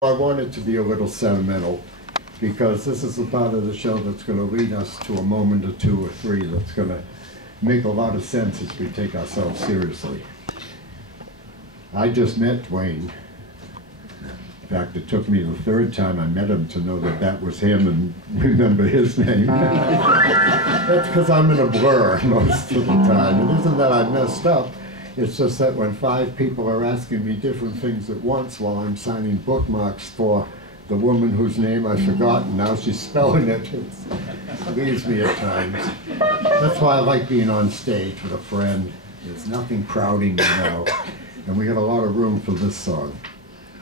I want it to be a little sentimental because this is the part of the show that's going to lead us to a moment or two or three that's going to make a lot of sense as we take ourselves seriously. I just met Dwayne. In fact, it took me the third time I met him to know that that was him and remember his name. That's because I'm in a blur most of the time. It isn't that I messed up. It's just that when 5 people are asking me different things at once while I'm signing bookmarks for the woman whose name I've forgotten, now she's spelling it, it leaves me at times. That's why I like being on stage with a friend. There's nothing crowding me now, and we got a lot of room for this song.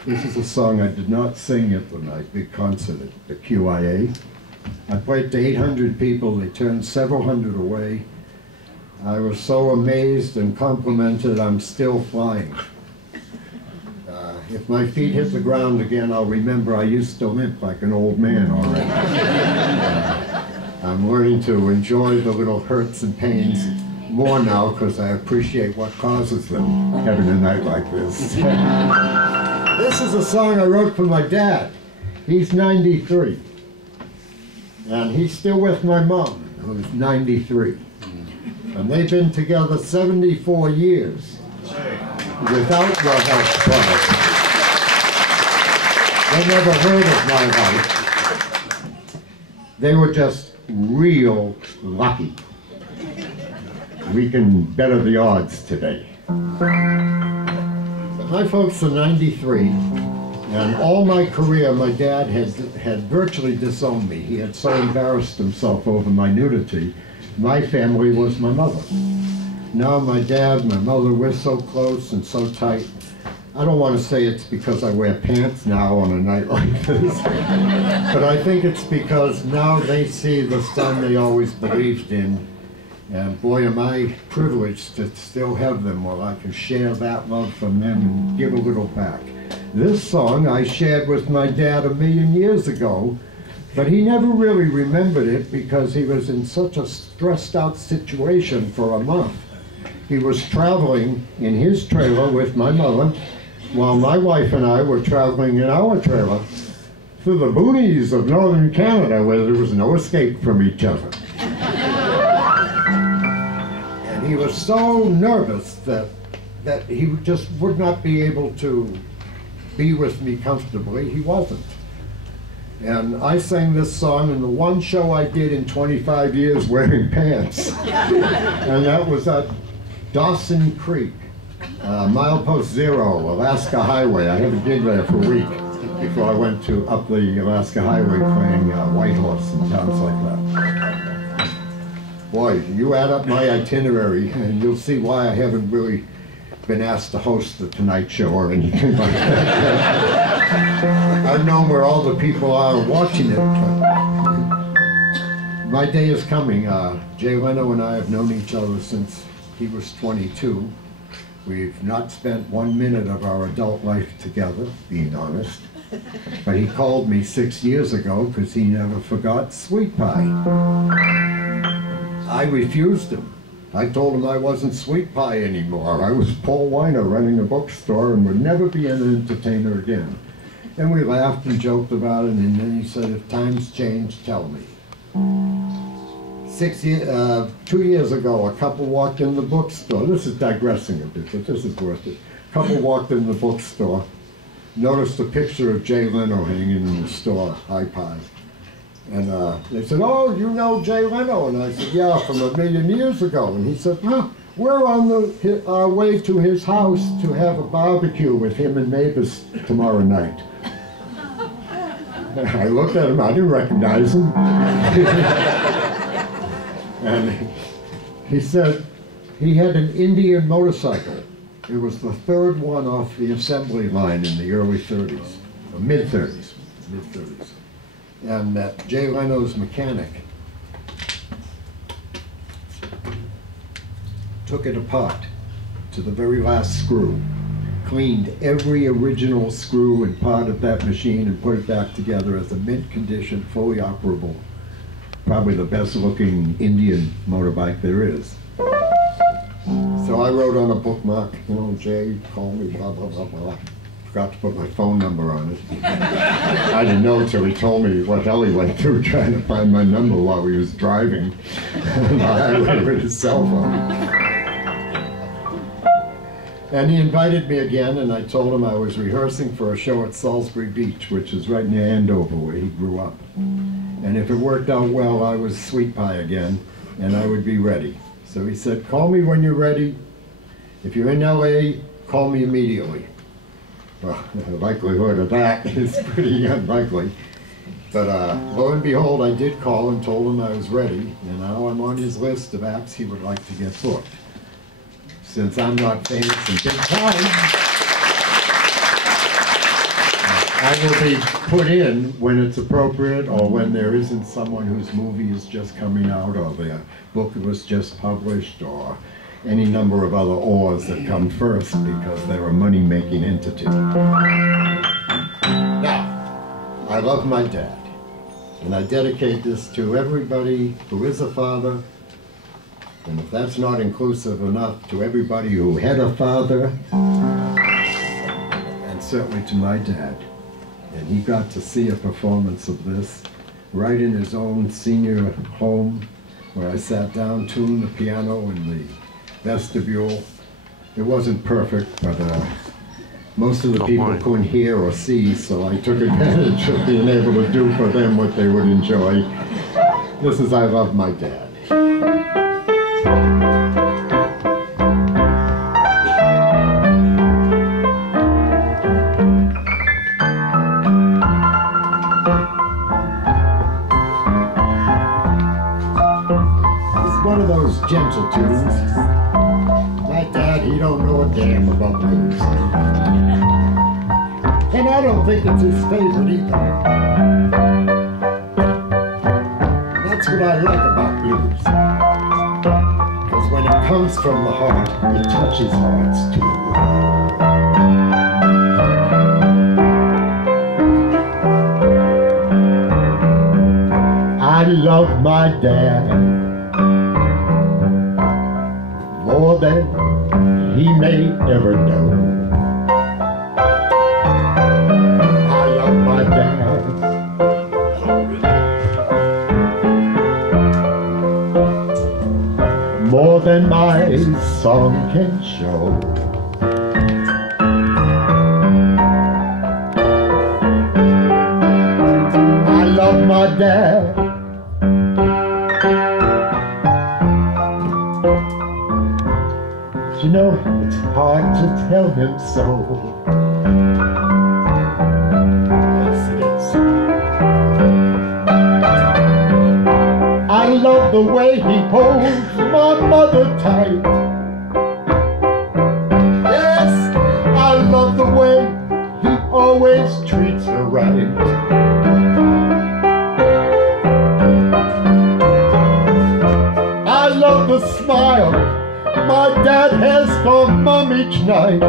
This is a song I did not sing at the big concert at the QIA. I played to 800 people, they turned several hundred away. I was so amazed and complimented, I'm still flying. If my feet hit the ground again, I'll remember I used to limp like an old man already. I'm learning to enjoy the little hurts and pains more now because I appreciate what causes them, having a night like this. This is a song I wrote for my dad. He's 93. And he's still with my mom, who's 93. And they've been together 74 years without the health product. They never heard of my life. They were just real lucky. We can better the odds today. But my folks are 93, and all my career my dad had virtually disowned me. He had so embarrassed himself over my nudity. My family was my mother. Now my dad and my mother, we're so close and so tight. I don't want to say it's because I wear pants now on a night like this, but I think it's because now they see the son they always believed in, and boy am I privileged to still have them while I can share that love from them and give a little back. This song I shared with my dad 1,000,000 years ago, but he never really remembered it because he was in such a stressed out situation for a month. He was traveling in his trailer with my mother while my wife and I were traveling in our trailer through the boonies of northern Canada where there was no escape from each other. And he was so nervous that he just would not be able to be with me comfortably. He wasn't. And I sang this song in the one show I did in 25 years wearing pants. And that was at Dawson Creek, milepost 0, Alaska Highway. I had a gig there for a week before I went to up the Alaska Highway playing Whitehorse and towns like that. Boy, you add up my itinerary and you'll see why I haven't really been asked to host the Tonight Show or anything like that. I've known where all the people are watching it, but my day is coming. Jay Leno and I have known each other since he was 22. We've not spent 1 minute of our adult life together, being honest. But he called me 6 years ago because he never forgot sweet pie. I refused him. I told him I wasn't sweet pie anymore. I was Paul Weiner running a bookstore and would never be an entertainer again. And we laughed and joked about it, and then he said, if times change, tell me. 2 years ago, a couple walked in the bookstore. This is digressing a bit, but this is worth it. A couple walked in the bookstore, noticed a picture of Jay Leno hanging in the store, high pie. And they said, oh, you know Jay Leno? And I said, yeah, from 1,000,000 years ago. And he said, well, we're on our way to his house to have a barbecue with him and neighbors tomorrow night. I looked at him, I didn't recognize him. And he said he had an Indian motorcycle. It was the 3rd one off the assembly line in the early 30s, or mid-30s. And that Jay Leno's mechanic took it apart to the very last screw, cleaned every original screw and part of that machine and put it back together as a mint condition, fully operable, probably the best looking Indian motorbike there is. So I wrote on a bookmark, you know, Jay called me, blah, blah, blah, blah. forgot to put my phone number on it. I didn't know until he told me what hell he went through trying to find my number while he was driving on the highway with his cell phone. And he invited me again, and I told him I was rehearsing for a show at Salisbury Beach, which is right near Andover, where he grew up. And if it worked out well, I was sweet pie again, and I would be ready. So he said, call me when you're ready. If you're in LA, call me immediately. Well, the likelihood of that is pretty unlikely. But lo and behold, I did call and told him I was ready, and now I'm on his list of acts he would like to get booked. Since I'm not famous and big time, I will be put in when it's appropriate, or when there isn't someone whose movie is just coming out, or their book was just published, or any number of other ors that come first, because they're a money-making entity. Now, I love my dad, and I dedicate this to everybody who is a father, and if that's not inclusive enough, to everybody who had a father, and certainly to my dad. And he got to see a performance of this right in his own senior home, where I sat down, tuned the piano in the vestibule. It wasn't perfect, but most of the people couldn't hear or see, so I took advantage of being able to do for them what they would enjoy. This is I Love My Dad. One of those gentle tunes. My dad, he don't know a damn about blues. And I don't think it's his favorite either. That's what I like about blues. Because when it comes from the heart, it touches hearts too. I love my dad more than he may ever know. I love my dad more than my song can show. I love my dad you know, it's hard to tell him so. Yes, it is. I love the way he holds my mother tight. Yes, I love the way he always treats her right. I love the smile my dad has for Mom each night.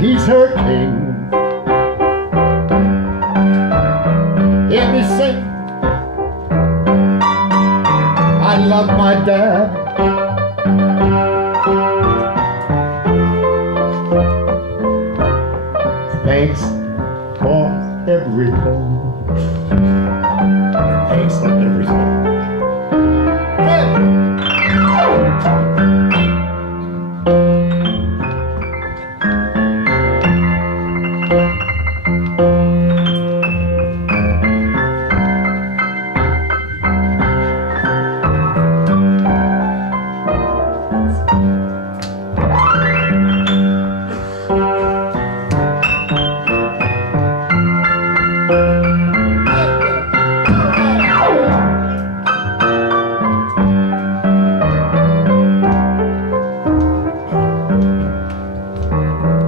He's her king. Hear me sing. I love my dad. Thanks for everything. Thanks for everything.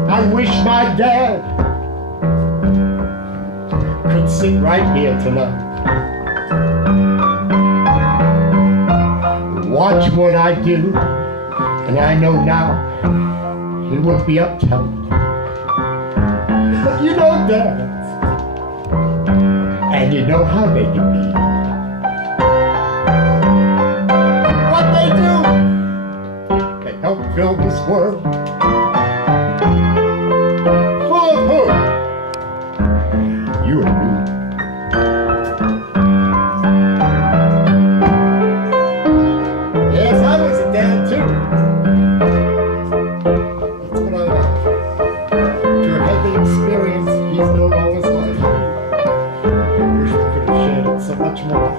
I wish my dad could sit right here tonight. Watch what I do, and I know now he would be uptight. But you know dads, and you know how they can be. What they do, they help fill this world he's known all his life. I wish we could have shared it so much more.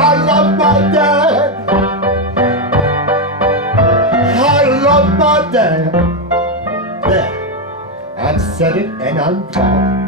I love my dad. I love my dad. There, I've said it and I'm proud.